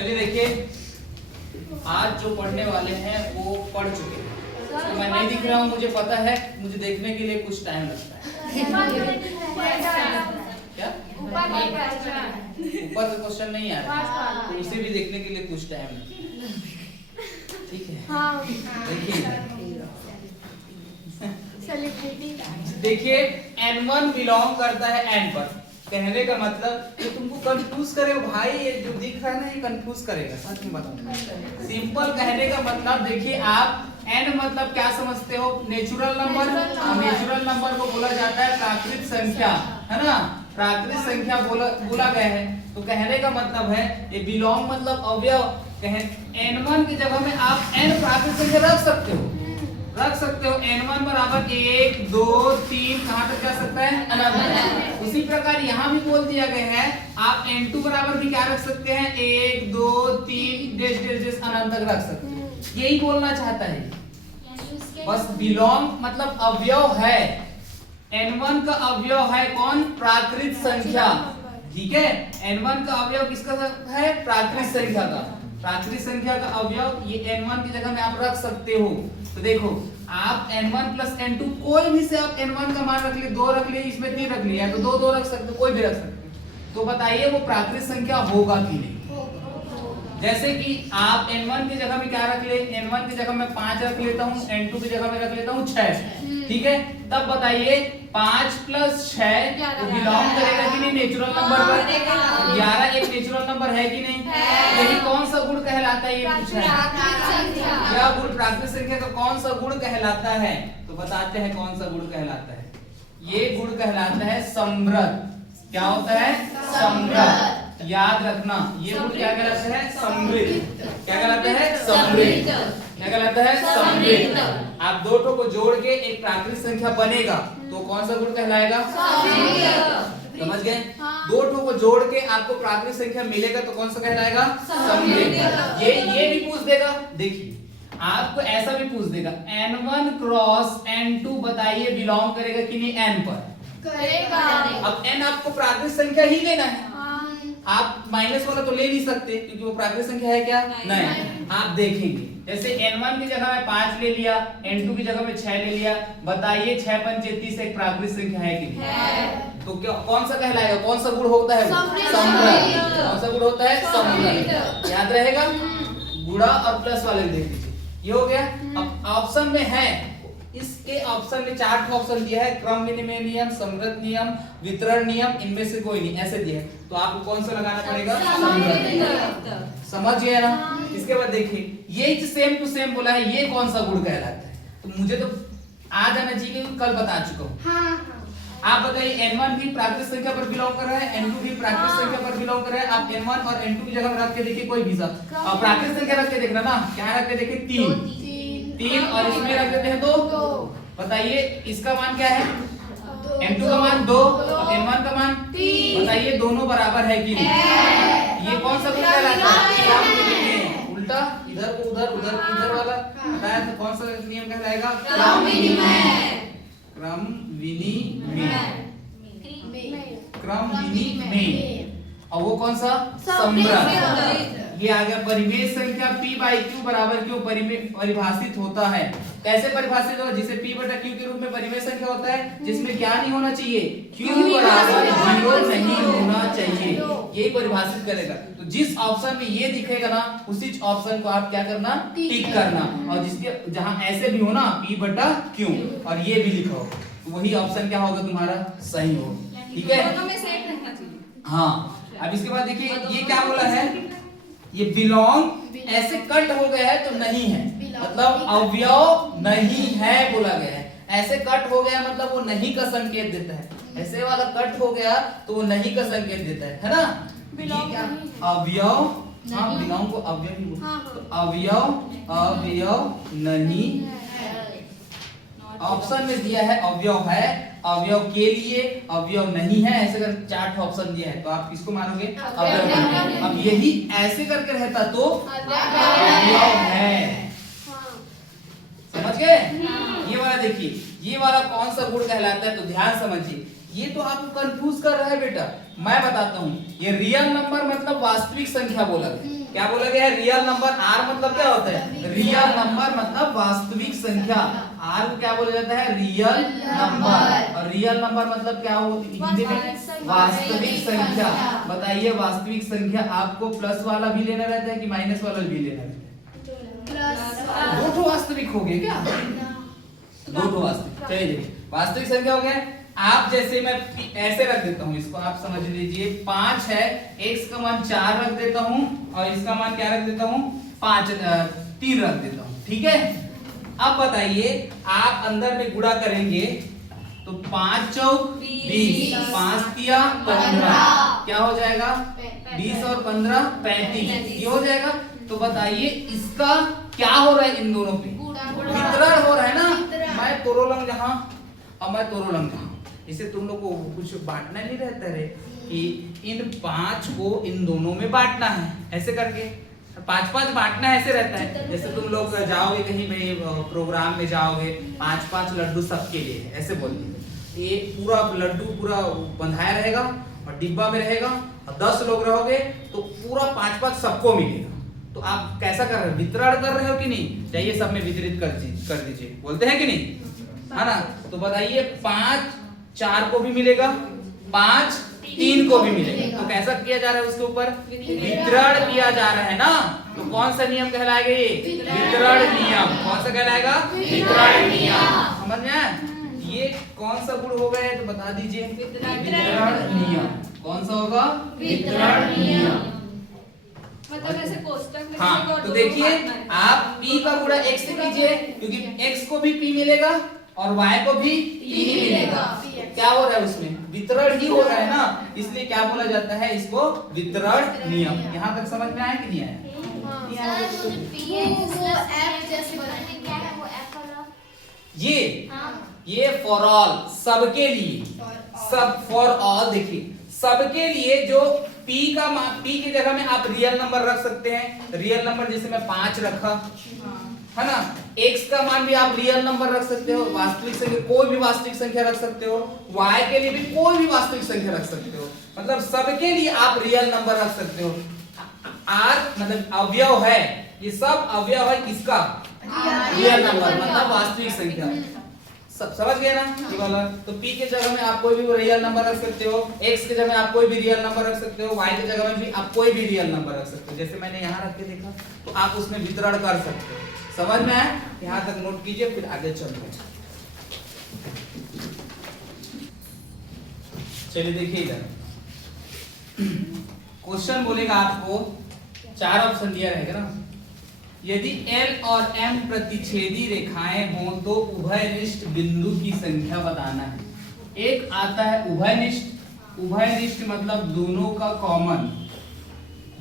चलिए देखिए, आज जो पढ़ने वाले हैं वो पढ़ चुके हैं। तो मैं नहीं दिख रहा हूँ, मुझे पता है, मुझे देखने के लिए कुछ टाइम लगता है। क्या ऊपर से क्वेश्चन नहीं आ रहा, तो उसे भी देखने के लिए कुछ टाइम लगता है। ठीक है, देखिए N1 बिलोंग करता है N पर। कहने का मतलब ये तुमको कंफ्यूज करेगा भाई, ये जो दिख रहा है ना ये कंफ्यूज करेगा, सच में बताऊं। सिंपल कहने का मतलब देखिए, आप n मतलब क्या समझते हो? Natural number. नेचुरल नंबर को बोला जाता है प्राकृत संख्या, है ना? प्राकृत संख्या बोला गया है। तो कहने का मतलब है ये बिलोंग मतलब अवयव। N1 की जगह में आप n प्राकृत संख्या रख सकते हो, N1 बराबर 1 2 3 कहां तक जा सकता है? अनंत। उसी प्रकार यहाँ भी बोल दिया गया है, आप N2 बराबर भी क्या रख सकते हैं? 1 2 3 डेश डेश डेश अनंत तक रख सकते हैं। यही बोलना चाहता है, बस बिलोंग मतलब अवयव है। N1 का अवयव है कौन? प्राकृत संख्या। ठीक है, N1 का अवयव किसका है? प्राकृत संख्या का। प्राकृत संख्या का अवयव ये N1 की जगह में आप रख सकते हो। तो देखो, आप N1 प्लस N2 कोई भी से आप N1 का मान रख लिए, 2 रख लिए, इसमें 3 रख लिया, तो 2 रख सकते हो, कोई भी रख सकते हो। तो बताइए वो प्राकृत संख्या होगा कि नहीं? जैसे कि आप N1 की जगह में क्या रख ले? N1 की जगह में 5 रख लेता हूँ, N2 की जगह में रख लेता हूँ 6। ठीक है, तब बताइए 5 प्लस 6 बिलोंग करेगा कि नहीं नेचुरल नंबर पर? 11 एक नेचुरल नंबर है कि नहीं? लेकिन कौन सा गुण कहलाता है ये पूछा है। क्या गुण प्राकृत संख्या का कौन सा गुण कहलाता है? तो बताते हैं कौन सा गुण कहलाता है। ये गुण कहलाता है समृद्ध। क्या होता है? समृद्ध। याद रखना, ये गुण क्या कहलाता है? समृद्ध। क्या कहलाता है? समृद्ध। क्या कहलाता है? समृद्ध। आप दो ठो को जोड़ के एक प्राकृत संख्या बनेगा तो कौन सा गुण कहलाएगा? समझ गए? दो ठो को जोड़ के आपको प्राकृत संख्या मिलेगा तो कौन सा कहलाएगा? समृद्ध। ये भी पूछ देगा, देखिए आपको ऐसा भी पूछ देगा, N1 क्रॉस N2 बताइए बिलोंग करेगा कि नहीं N पर? करेगा। अब N आपको प्राकृत संख्या ही लेना है, आप माइनस वाला तो ले नहीं सकते क्योंकि वो प्राकृत संख्या है क्या? नहीं। आप देखेंगे जैसे N1 की जगह में 5 ले लिया, N2 की जगह में 6 ले लिया, बताइए 6 5 30 एक प्राकृत संख्या है कि नहीं? तो क्या कौन सा कहलाएगा? कौन सा गुण होता है? समृद्ध। कौन सा गुण होता है? समृद्ध। याद रहेगा, गुणा और प्लस वाले देख लीजिए, ये हो गया। अब ऑप्शन में है, इसके ऑप्शन में 4 ऑप्शन दिया है, क्रम विनिमय नियम, समृद्ध नियम, वितरण नियम, इनमें से कोई नहीं, ऐसे दिया है। तो आपको कौन सा लगाना पड़ेगा? समृद्ध। समझ गए ना? इसके बाद देखिए, ये सेम टू सेम बोला है, ये कौन सा गुण कहलाता है? तो मुझे तो आ जाना चाहिए, कल बता चुका हूँ। आप बताइए N1 भी प्राकृत संख्या पर बिलोंग कर रहा है, N2 भी प्राकृत संख्या पर बिलोंग कर रहा है। आप N1 और N2 की जगह में रख के देखिए कोई भी सा, और प्राकृत संख्या रख के देखना ना, क्या रख के देखिए? 3 और इसमें रख देते हैं 2। बताइए इसका मान क्या है? N2 का मान 2 और N1 का मान 3। बताइए दोनों बराबर है कि नहीं? ये कौन सा गुण कहलाता है? उल्टा, इधर को उधर, उधर को इधर वाला बताया तो कौन सा नियम कहलाएगा? क्रम विनिमय। क्रम विनिमय। क्रम विनिमय। और वो कौन सा? समृद्ध। ये आ गया। परिमेय संख्या P बाई Q बराबर क्यों परिभाषित होता है? कैसे परिभाषित होगा? जिसे P बटा Q के रूप में परिमेय संख्या होता है, जिसमें क्या नहीं होना चाहिए? Q बराबर 0 नहीं होना चाहिए, यही परिभाषित करेगा। तो जिस ऑप्शन में ये दिखेगा ना, उसी ऑप्शन को आप क्या करना? टिक करना। और जिसके जहां ऐसे भी हो ना P बटा Q और ये भी लिखा हो, तो वही ऑप्शन क्या होगा तुम्हारा? सही होगा। ठीक है, दोनों में सेम रहना चाहिए। हाँ। अब इसके बाद देखिए, ये क्या बोला है? ये बिलोंग ऐसे कट हो गया है तो नहीं है, मतलब अवयव नहीं है बोला गया है। ऐसे कट हो गया मतलब वो नहीं का संकेत देता है, ऐसे वाला कट हो गया तो वो नहीं का संकेत देता है ना? ये क्या? अवयव। हाँ, बिलोंग को अवयव ही बोलते, तो अवयव नहीं। ऑप्शन में दिया है अवयव है, अवयव के लिए अवयव नहीं है, ऐसे कर 4 ऑप्शन दिया है, तो आप किसको मानोगे? अवयव। अब यही ऐसे करके रहता तो अवयव है। समझ गए? ये वाला देखिए, ये वाला कौन सा गुण कहलाता है? तो ध्यान समझिए, ये तो आपको कंफ्यूज कर रहा है बेटा। मैं बताता हूँ, ये रियल नंबर मतलब वास्तविक संख्या बोला गया। क्या बोला गया है? Real number. आर मतलब क्या होता है? रियल नंबर मतलब वास्तविक संख्या। आर को क्या बोला जाता है? Real number. और रियल नंबर मतलब क्या होती है हिंदी में? वास्तविक संख्या। बताइए वास्तविक संख्या आपको प्लस वाला भी लेना रहता है कि माइनस वाला भी लेना रहता है? दो ठो वास्तविक हो गए क्या? दो ठो वास्तविक। चलिए देखिए वास्तविक संख्या हो गया। आप जैसे मैं ऐसे रख देता हूँ, इसको आप समझ लीजिए 5 है, x का मान 4 रख देता हूँ और इसका मान क्या रख देता हूँ? 3 रख देता हूँ। ठीक है। अब बताइए आप अंदर में गुणा करेंगे तो 5 चौक 20, 5 तिया 15, क्या हो जाएगा? 20 और 15 35, ये हो जाएगा। तो बताइए इसका क्या हो रहा है? इन दोनों पे वितरण हो रहा है ना। मैं तोड़ोलंग जहां और मैं तोड़ोलंग जहां, इसे तुम लोग को कुछ बांटना नहीं रहता रे कि इन 5 को इन दोनों में बांटना है, ऐसे करके 5-5 बांटना है, ऐसे रहता है। जैसे तुम लोग जाओगे कहीं में प्रोग्राम में जाओगे, 5-5 लड्डू सबके लिए, ऐसे बोलते। ये पूरा लड्डू पूरा बंधाया रहेगा और डिब्बा में रहेगा और 10 लोग रहोगे तो पूरा 5-5 सबको मिलेगा। तो आप कैसा कर रहे हो? वितरण कर रहे हो कि नहीं? चाहिए सब में वितरित कर दीजिए, बोलते हैं कि नहीं, है ना? तो बताइए 5 4 को भी मिलेगा, 5 3 को भी मिलेगा। तो कैसा किया जा रहा है? उसके ऊपर वितरण किया जा रहा है ना। तो कौन सा नियम कहलाएगा? ये वितरण नियम। कौन सा कहलाएगा? वितरण नियम। समझ में आया? ये कौन सा गुण हो गया तो बता दीजिए। वितरण नियम कौन सा होगा? वितरण नियम। मतलब ऐसे कोष्टक में हाँ तो देखिए आप p का गुणा x से कीजिए, क्योंकि x को भी p मिलेगा और y को भी p ही मिलेगा। क्या हो रहा है उसमें? वितरण ही हो रहा है ना, इसलिए क्या बोला जाता है इसको? वितरण नियम। यहाँ तक समझ में आया कि नहीं आया? ये फॉर ऑल, सबके लिए, सब फॉर ऑल। देखिए सबके लिए जो p का मान, p की जगह में आप रियल नंबर रख सकते हैं। रियल नंबर जैसे मैं 5 रखा, है ना। x का मान भी आप रियल नंबर रख सकते हो, वास्तविक संख्या कोई भी वास्तविक संख्या रख सकते हो। y के लिए भी कोई भी वास्तविक संख्या रख सकते हो, मतलब सबके लिए आप रियल नंबर रख सकते हो। r मतलब अवयव है, ये सब अवयव है किसका? रियल नंबर मतलब वास्तविक संख्या। सब समझ गए ना ये वाला? तो p के जगह में आप कोई भी रियल नंबर रख सकते हो, x के जगह में आप कोई भी रियल नंबर रख सकते हो, y के जगह में भी आप कोई भी रियल नंबर रख सकते हो। जैसे मैंने यहाँ रख के देखा तो आप उसमें वितरण कर सकते हो। समझ में आया? यहाँ तक नोट कीजिए, फिर आगे चलते। चलिए देखिए इधर क्वेश्चन बोलेगा आपको, 4 ऑप्शन दिया रहेगा ना। यदि L और M प्रतिच्छेदी रेखाएं हों तो उभयनिष्ठ बिंदु की संख्या बताना है। एक आता है उभयनिष्ठ। उभयनिष्ठ मतलब दोनों का कॉमन,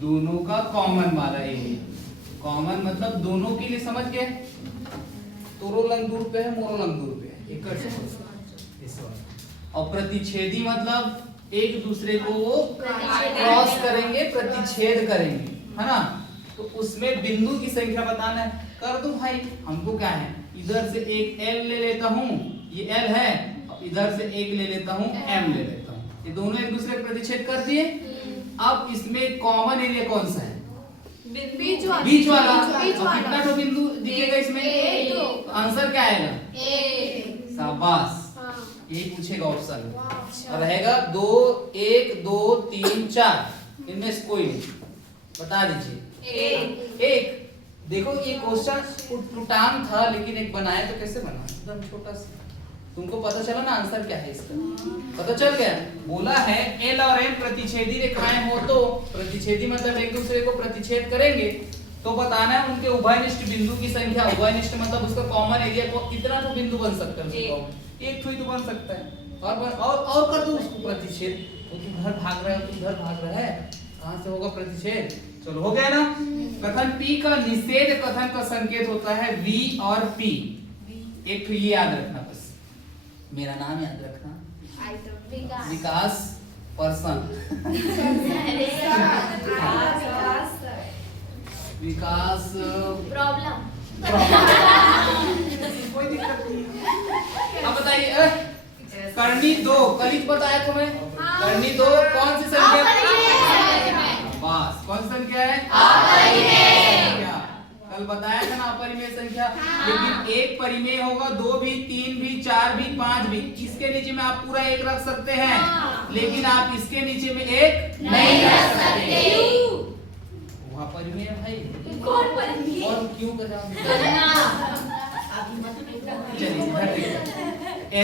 दोनों का कॉमन वाला एरिया। कॉमन मतलब दोनों के लिए, समझ गए? तोरो लंग दूर पे है, मोरो लंग दूर पे है, एक इस वाला। और प्रतिच्छेदी मतलब एक दूसरे को वो क्रॉस करेंगे, प्रतिच्छेद करेंगे, है ना। तो उसमें बिंदु की संख्या बताना है। कर दो भाई, हमको क्या है, इधर से एक L ले लेता हूँ, ये L है, और इधर से एक ले लेता हूँ, M ले लेता हूँ। ये दोनों एक दूसरे को प्रतिच्छेद कर दिए। अब इसमें कॉमन एरिया कौन सा है? बीच वाला। कितना तो बिंदु दिखेगा इसमें? तो आंसर क्या आएगा? शाबाश, यही पूछेगा ऑप्शन और रहेगा 2 1 2 3 4, इनमें से कोई नहीं। बता दीजिए। एक देखो ये क्वेश्चन टूटान था, लेकिन एक बनाया तो कैसे बना? एकदम छोटा सा। तुमको पता चला ना आंसर क्या है इसका? पता चल गया। बोला है L और M प्रतिच्छेदी रेखाएं हो तो, प्रतिच्छेदी मतलब एक दूसरे को प्रतिच्छेद करेंगे, तो बताना है उनके उभयनिष्ठ बिंदु की संख्या। उभयनिष्ठ मतलब उसका कॉमन एरिया को कितना तो बिंदु बन सकता है, एक तो ही तो बन सकता है। और कर दो उसको प्रतिच्छेद। तो घर भाग रहा है, उधर भाग रहा है, कहां से होगा प्रतिच्छेद? चलो हो गया ना। कथन P का निषेध कथन का संकेत होता है V और P। एक तो ये याद रखना, बस मेरा नाम याद रखना, विकास पर्सन, विकास प्रॉब्लम। कोई दिक्कत नहीं। अब बताइए करनी 2 कलित बताया तुम्हें? करनी 2 कौन सी संख्या? बस कौन सी संख्या है? कल बताया था ना अपरिमेय संख्या। लेकिन एक परिमेय होगा, 2 भी, 3 भी, 4 भी, 5 भी। इसके नीचे में आप पूरा 1 रख सकते हैं, लेकिन आप इसके नीचे में 1 नहीं रख सकते। वहाँ परिमेय है भाई। कौन परिमेय? और क्यों कर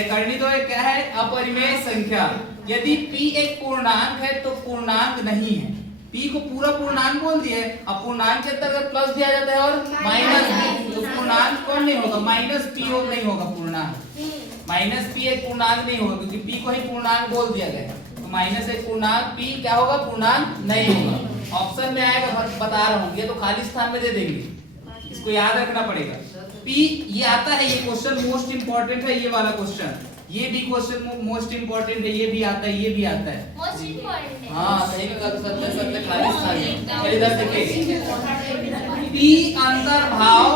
करनी तो क्या है अपरिमेय संख्या। यदि p एक पूर्णांक है तो पूर्णांक नहीं है। p को पूरा पूर्णांक बोल दिए, अब पूर्णांक के अंतर्गत प्लस दिया जाता है और माइनस भी, तो पूर्णांक कौन नहीं होगा, माइनस p हो नहीं होगा पूर्णांक। माइनस p एक पूर्णांक नहीं होगा, क्योंकि p को ही पूर्णांक बोल दिया गया है। तो माइनस एक पूर्णांक, p क्या होगा, पूर्णांक नहीं होगा। ऑप्शन में आएगा, बता रहा हूँ, ये तो खाली स्थान में दे देंगे, इसको याद रखना पड़ेगा। p ये आता है, ये क्वेश्चन मोस्ट इंपॉर्टेंट है, ये वाला क्वेश्चन, ये भी क्वेश्चन मोस्ट इंपॉर्टेंट है, ये भी आता है, ये भी आता है। मोस्ट इंपॉर्टेंट है। हाँ सही कर सकते खाली स्थान में। चलिए इधर देखिए, p अंतर्भाव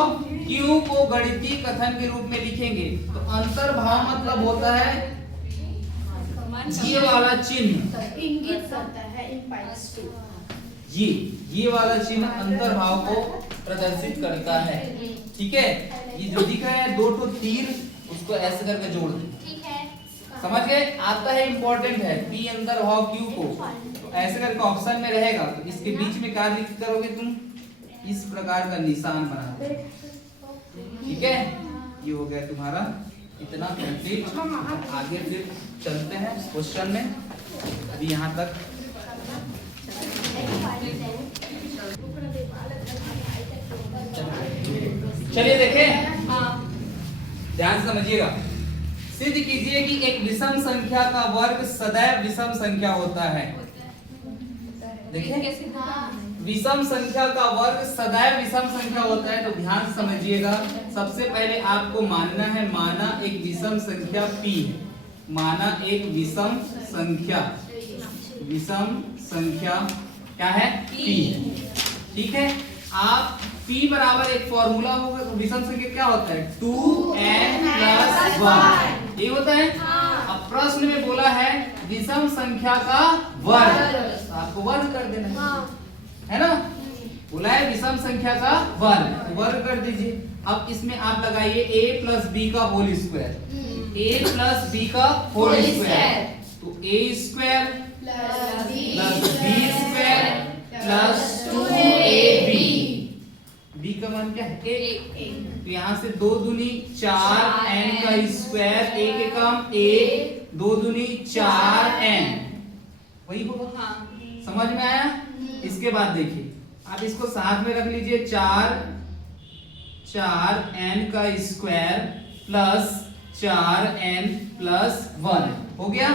q को गणितीय कथन के रूप में लिखेंगे। तो अंतर्भाव मतलब होता है ये वाला चिन्ह, इंगित करता है, implies to। ये वाला चिन्ह अंतर्भाव को प्रदर्शित करता है। ठीक है, ये जो दिख रहा है 2 तो तीर, उसको ऐसे करके जोड़ दे। ठीक है, समझ गए, आता है, इंपॉर्टेंट है। p अंतर्भाव q को तो ऐसे करके ऑप्शन में रहेगा, तो इसके बीच में क्या लिख करोगे तुम, इस प्रकार का निशान बना दो। ठीक है, ये हो गया तुम्हारा इतना कंप्लीट। आगे फिर चलते हैं क्वेश्चन में, अभी यहाँ तक। चलिए देखें, ध्यान से समझिएगा। सिद्ध कीजिए कि एक विषम संख्या का वर्ग सदैव विषम संख्या होता है। देखिए, विषम संख्या का वर्ग सदैव विषम संख्या होता है। तो ध्यान से समझिएगा, सबसे पहले आपको मानना है, माना एक विषम संख्या p है, माना एक विषम संख्या क्या है, p। ठीक है, आप p बराबर एक फॉर्मूला होगा, तो विषम संख्या क्या होता है, 2n + 1, ये होता है। अब प्रश्न में बोला है विषम संख्या का वर्ग, तो आपको वर्ग कर देना है ना, बोला है विषम संख्या का वर्ग, तो वर्ग कर दीजिए। अब इसमें आप लगाइए a + b का होल स्क्वायर, a + b का होल स्क्वायर, तो a² + b² + 2ab। b का मान क्या है, 1, तो यहाँ से 2 दूनी 4, n का स्क्वायर, a के कम a, 2 दूनी 4n, वही होगा। समझ में आया। इसके बाद देखिए, आप इसको साथ में रख लीजिए, 4n का स्क्वायर + 4n + 1 हो गया।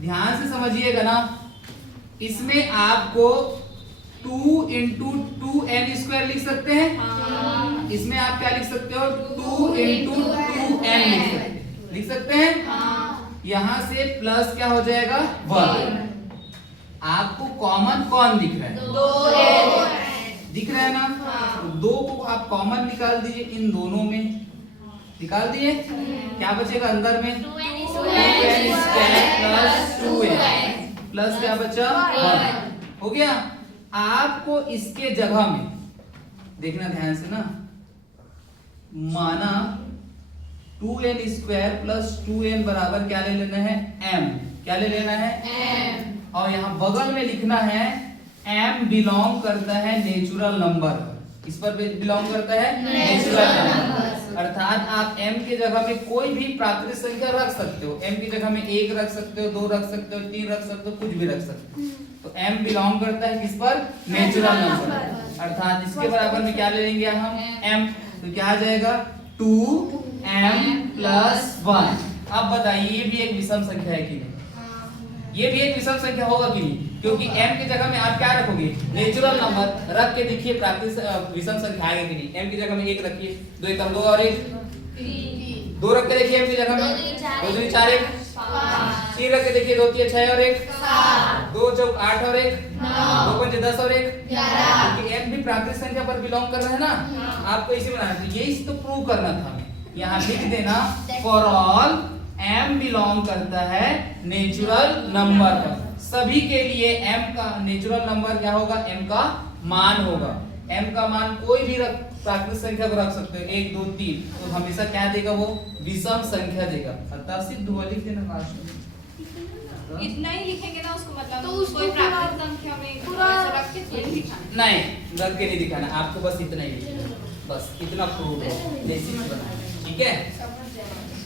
ध्यान से समझिएगा ना, इसमें आपको 2 × 2n² लिख सकते हैं। इसमें आप क्या लिख सकते हो, 2 × 2n लिख सकते हैं। यहाँ से प्लस क्या हो जाएगा, 1। आपको कॉमन कौन दिख रहा है, 2 दिख रहा है ना, तो 2 को आप कॉमन निकाल दीजिए, इन दोनों में निकाल दिए, क्या बचेगा अंदर में, 2n² + 2n प्लस क्या बचा, 1 हो गया। आपको इसके जगह में देखना ध्यान से ना, माना 2n² + 2n बराबर क्या ले लेना है, m, क्या ले लेना है, m, और यहाँ बगल में लिखना है m बिलोंग करता है नेचुरल नंबर, इस पर बिलोंग करता है नेचुरल नंबर, अर्थात आप m के जगह में कोई भी प्राकृतिक संख्या रख सकते हो। m की जगह में 1 रख सकते हो, 2 रख सकते हो, 3 रख सकते हो, कुछ भी रख सकते हो। तो m बिलोंग करता है किस पर, नेचुरल नंबर, अर्थात इसके बराबर में क्या ले लेंगे हम, m, तो क्या आ जाएगा, 2m + 1। अब बताइए, ये भी एक विषम संख्या है कि नहीं, ये भी एक विषम संख्या होगा कि नहीं, क्योंकि m की जगह में आप क्या रखोगे, नेचुरल नंबर रख के देखिए प्राकृतिक विषम संख्या आएगा कि नहीं। m की जगह में 1 रखिए, 2 × 2 और 1, 2 रख के देखिए m की जगह में, 2 × 4 1, 3 रख के देखिए, 2 × 6 और 1, 2 × 8 और 1, 2 × 10 और 1, क्योंकि m भी प्राकृतिक संख्या पर बिलोंग कर रहा है ना। आपको इसे बनाना है, यही तो प्रूव करना था हमें। यहाँ लिख देना, फॉर ऑल m बिलोंग करता है नेचुरल नंबर पर, सभी के लिए m का नेचुरल नंबर क्या होगा, m का मान होगा। m का मान कोई भी प्राकृतिक संख्या को रख सकते हो, 1 2 3, तो हमेशा क्या देगा वो विषम संख्या देगा, अतः सिर्फ ध्रुव लिख देना लास्ट में। इतना ही लिखेंगे ना उसको, मतलब तो उसको कोई पूरा- प्राकृतिक संख्या में पूरा- ऐसा रख के थोड़ी दिखाना। नहीं रख के नहीं दिखाना आपको, बस इतना ही लिखना, बस इतना प्रूव है, बेसिक बनाना, ठीक है। समझ जाएगा।